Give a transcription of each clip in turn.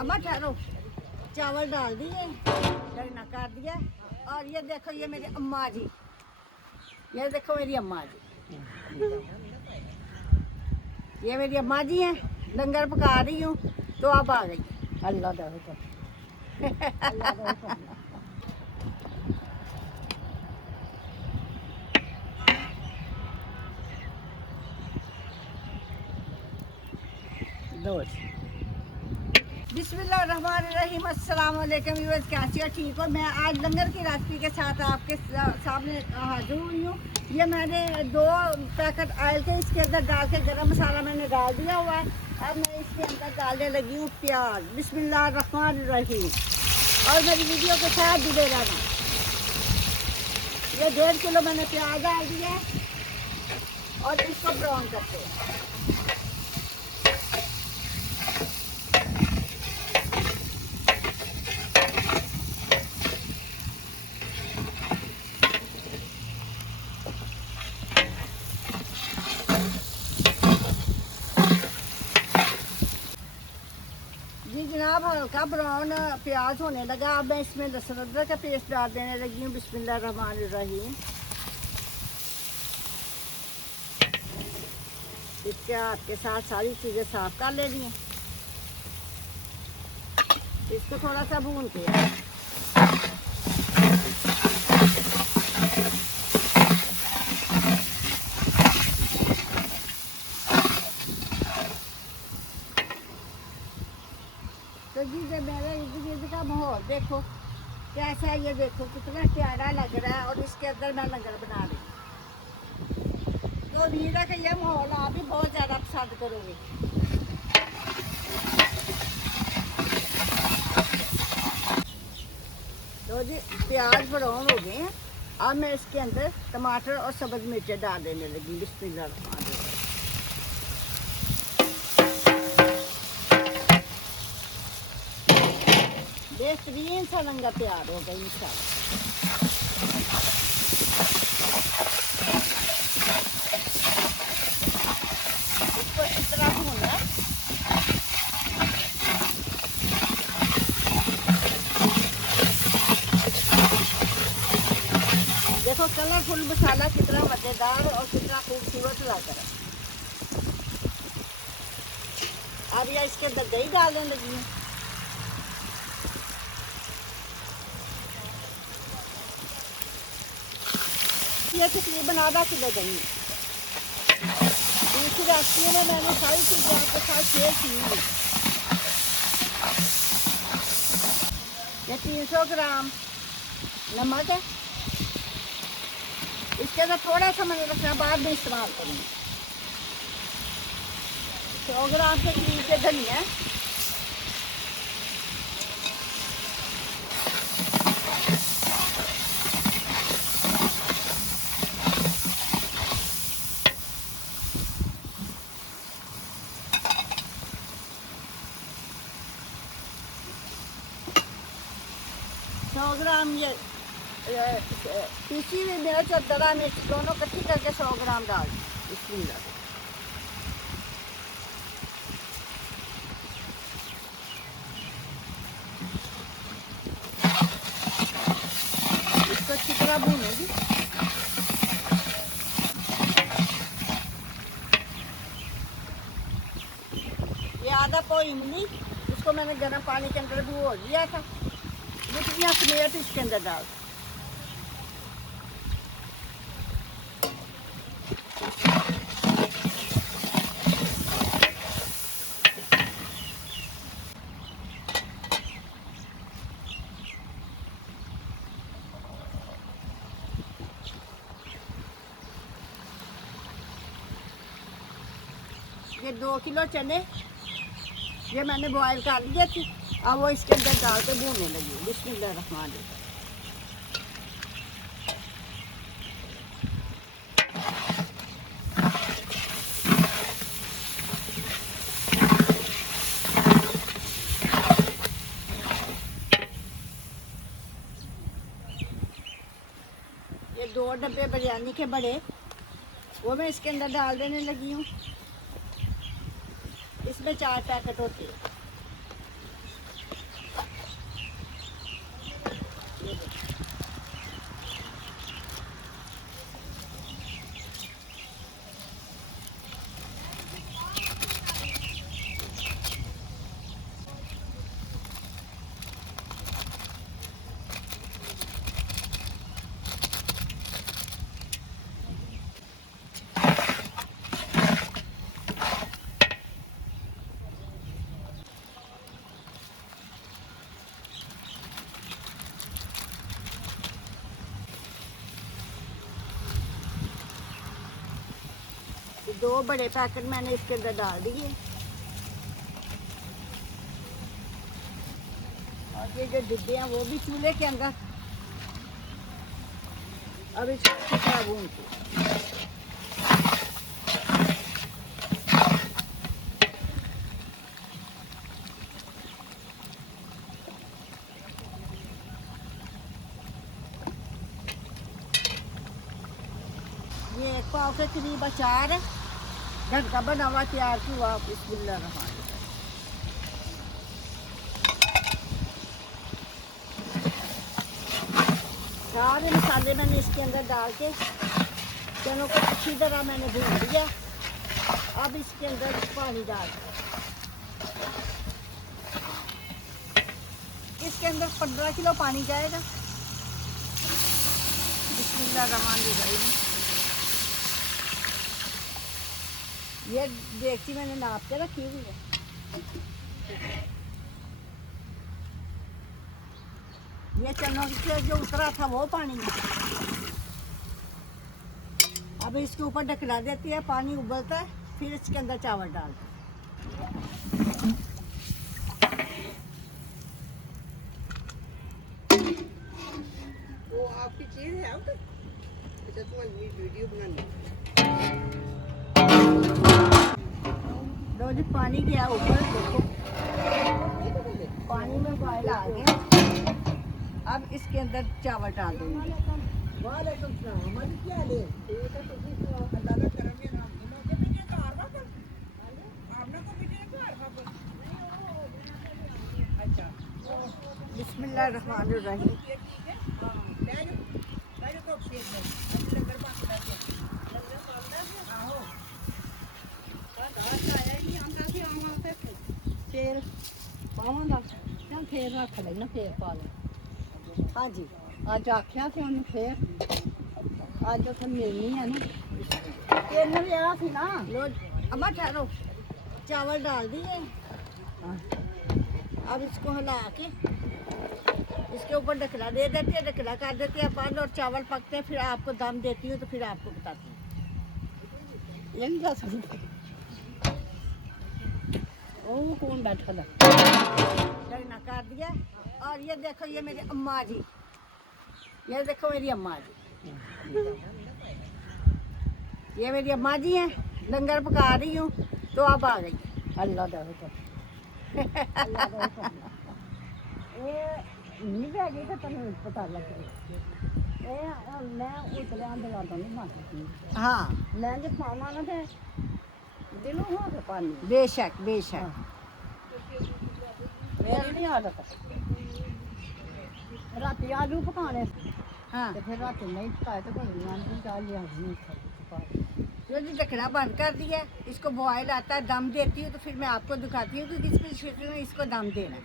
अम्मा ठहरो, चावल डाल दिए, डरना कर दिया। और ये देखो, ये मेरी अम्मा जी, ये देखो मेरी अम्मा जी, ये मेरी अम्मा जी हैं। लंगर पका रही हूँ तो अब आ गई। अल्लाह दा हुक्म, अल्लाह दा हुक्म। दो बिस्मिल्लाहिर्रहमानिर्रहीम। अस्सलाम वालेकुम व्यूअर्स, कैसे हो? ठीक हो? मैं आज लंगर की रेसिपी के साथ आपके सामने हाजिर हुई हूँ। ये मैंने 2 पैकेट ऑयल के इसके अंदर डाल के गरम मसाला मैंने डाल दिया हुआ है। अब मैं इसके अंदर डालने लगी हूँ प्याज। बिस्मिल्लाहिर्रहमानिर्रहीम। और मेरी वीडियो के साथ जुड़े रहना। ये 1.5 किलो मैंने प्याज डाल दिया और इसको ब्राउन करते हैं। जी जनाब, हल्का ब्राउन प्याज होने लगा। अब मैं इसमें लहसुन अदरक का पेस्ट डाल देने लगी हूँ। बिस्मिल्लाहिर्रहमानिर्रहीम। इसके आपके साथ सारी चीज़ें साफ कर लेनी है। इसको थोड़ा सा भूनते हैं। तो जी जब मेरे इर्द गिर्द का माहौल देखो कैसा है, ये देखो कितना प्यारा लग रहा है। और इसके अंदर मैं लंगर बना रही हूँ। तो उम्मीद है कि यह माहौल आप भी बहुत ज़्यादा पसंद करोगे। तो जी प्याज ब्राउन हो गए हैं। अब मैं इसके अंदर टमाटर और सब्ज़ मिर्चें डाल देने लगी। बिस्मिल्लाह। बेहतरीन सा लंगर तैयार हो गई इंशाल्लाह। इसको इस तरह भूनना है। देखो कलरफुल मसाला कितना मज़ेदार और कितना खूबसूरत लग रहा है। अब यह इसके अंदर दही डालने लगी हूँ। ये तकरीबन आधा किलो दही। दूसरी रेसिपी में मैंने सारी चीज़ें आपके साथ शेयर की है। ये 300 ग्राम नमक है। इसके अंदर थोड़ा सा मैंने रखना, बाद में इस्तेमाल करूँगी। 100 ग्राम के करीब के धनिया। सौ ग्राम ये पीसी हुई मिर्च और दरा मिर्च दोनों इकट्ठी करके 100 ग्राम डाल दी। बिस्मिल्लाह। इसको अच्छी तरह भूनूंगी। ये आधा पौ इमली, इसको मैंने गर्म पानी के अंदर भिगो लिया था। मिर्चियाँ समेत इसके अंदर डाल। ये 2 किलो चने ये मैंने बॉयल कर लिए थे। अब वो इसके अंदर डाल के भूनने लगी। बिस्मिल्लाहिर्रहमानिर्रहीम। ये 2 डब्बे बिरयानी के बड़े वो मैं इसके अंदर डाल देने लगी हूँ। इसमें 4 पैकेट होते हैं। 2 बड़े पैकेट मैंने इसके अंदर डाल दिए। और ये जो डिब्बे हैं वो भी चूल्हे के अंदर। अब इसको अच्छी तरह भूनती हूँ। ये 1 पाव के करीब अचार है, घर का बना हुआ तैयार हुआ। बिस्मिल्लाहिर्रहमानिर्रहीम। सारे मसाले मैंने इसके अंदर डाल के चनों को अच्छी तरह मैंने भून दिया। अब इसके अंदर पानी डाल दिया। इसके अंदर 15 किलो पानी जाएगा। बिस्मिल्लाहिर्रहमानिर्रहीम। ये देखती मैंने नाप के रखी हुई है। ये चनों से जो उतरा था वो पानी है। अब इसके ऊपर ढकना देती है, पानी उबलता है, फिर इसके अंदर चावल डालते हैं। वो आपकी चीज है अब अच्छा तुम्हारी वीडियो बनानी लो जी पानी गया ऊपर, देखो पानी में बॉयल आ गया। अब इसके अंदर चावल डाल दूंगी। वालेकुम सलाम हमारी क्या ले ठीक है तो अल्लाह का करम है नाम के पीछे कार वापस आपने को पीछे कार वापस अच्छा बिस्मिल्लाहिर्रहमानिर्रहीम। पहले तो शेख है लंगर पास लगे लंगर पास आओ आया कि हम काफी आवा से तेल पावांगा ਜਾਂ ਫੇਰ ਰੱਖ ਲੈਣਾ ਫੇਰ ਪਾ ਲੈ। ਹਾਂਜੀ ਅੱਜ ਆਖਿਆ ਸੀ ਉਹਨੂੰ ਫੇਰ ਅੱਜ ਉੱਥੇ ਮਿਲਣੀ ਹੈ ਨਾ। ਇਹਨੂੰ ਵੀ ਆ ਸੀ ना लो अम्मा ठहरो। चावल डाल दिए। अब इसको हिला के इसके ऊपर ढकना दे देते हैं, ढकना कर देते हैं बंद और चावल पकते हैं। फिर आपको दम देती हूँ तो फिर आपको बताती हूँ। यही जा सकते ओ कौन बैठा था ढकना कर दिया। और ये देखो ये मेरी अम्मा जी, ये देखो मेरी अम्मा जी, ये मेरी अम्मा जी हैं। लंगर पका रही हूँ तो अब आ गई। अल्लाह दा ये नहीं रह गई तो तेन पता लग गया। मैं उतलिया दलाता नहीं मारती। हाँ मैं जो पावा ना फिर दिलों हो के पानी बेशक बेशक मेरी नहीं आदत। रात आलू पकाने हाँ तो फिर रात नहीं पकाए तो कोई नहीं डाल लिया जो जी ढकना बंद कर दिया। इसको बॉयल आता है, दम देती हूँ तो फिर मैं आपको दिखाती हूँ कि किस स्थिति में इसको दम देना है।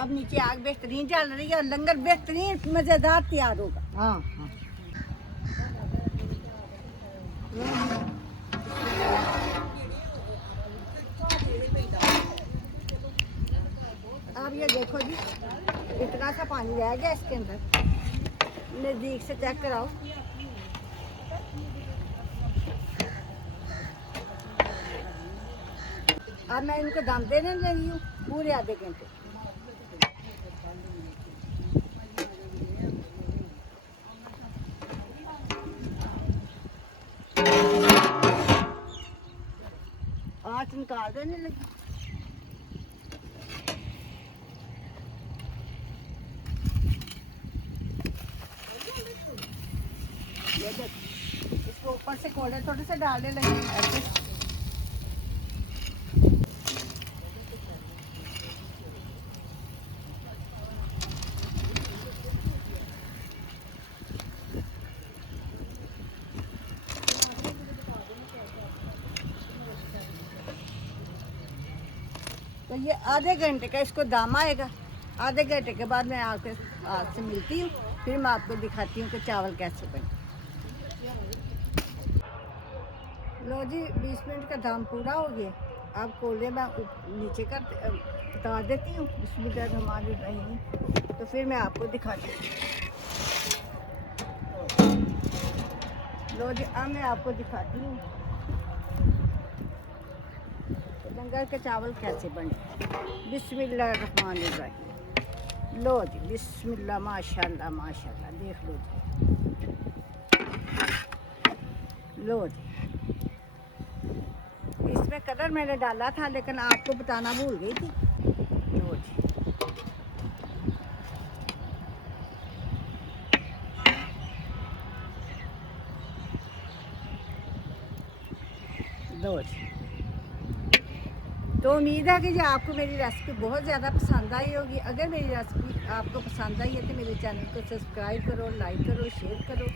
अब नीचे आग बेहतरीन चल रही है और लंगर बेहतरीन मज़ेदार तैयार होगा। हाँ हाँ अब ये देखो जी इतना सा पानी रह गया इसके अंदर। नज़दीक से चेक कराओ। अब मैं इनको दम देने लगी हूँ पूरे आधे घंटे। आँच निकाल देने लगी। ये देख इसको ऊपर से कोड़े थोड़े से डालने लगे ऐसे। तो ये आधे घंटे का इसको दम आएगा। आधे घंटे के बाद मैं आपसे मिलती हूँ, फिर मैं आपको दिखाती हूँ कि चावल कैसे बने। लो जी 20 मिनट का दम पूरा हो गया। अब कोले मैं नीचे कर उतार देती हूँ। बिस्मिल्लाहिर्रहमानिर्रहीम। तो फिर मैं आपको दिखाती हूँ। लो जी अब मैं आपको दिखाती हूँ लंगर के चावल कैसे बने। बिस्मिल्लाहिर्रहमानिर्रहीम। लो जी बिस्मिल्लाह, माशाल्लाह माशाल्लाह, देख लो जी। लो जी, इसमें कलर मैंने डाला था लेकिन आपको बताना भूल गई थी। लो जी, लो जी। तो उम्मीद है कि जी आपको मेरी रेसिपी बहुत ज़्यादा पसंद आई होगी। अगर मेरी रेसिपी आपको पसंद आई है तो मेरे चैनल को सब्सक्राइब करो, लाइक करो, शेयर करो,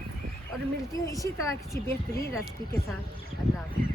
और मिलती हूँ इसी तरह किसी बेहतरीन रेसिपी के साथ। अल्लाह हाफ़िज़।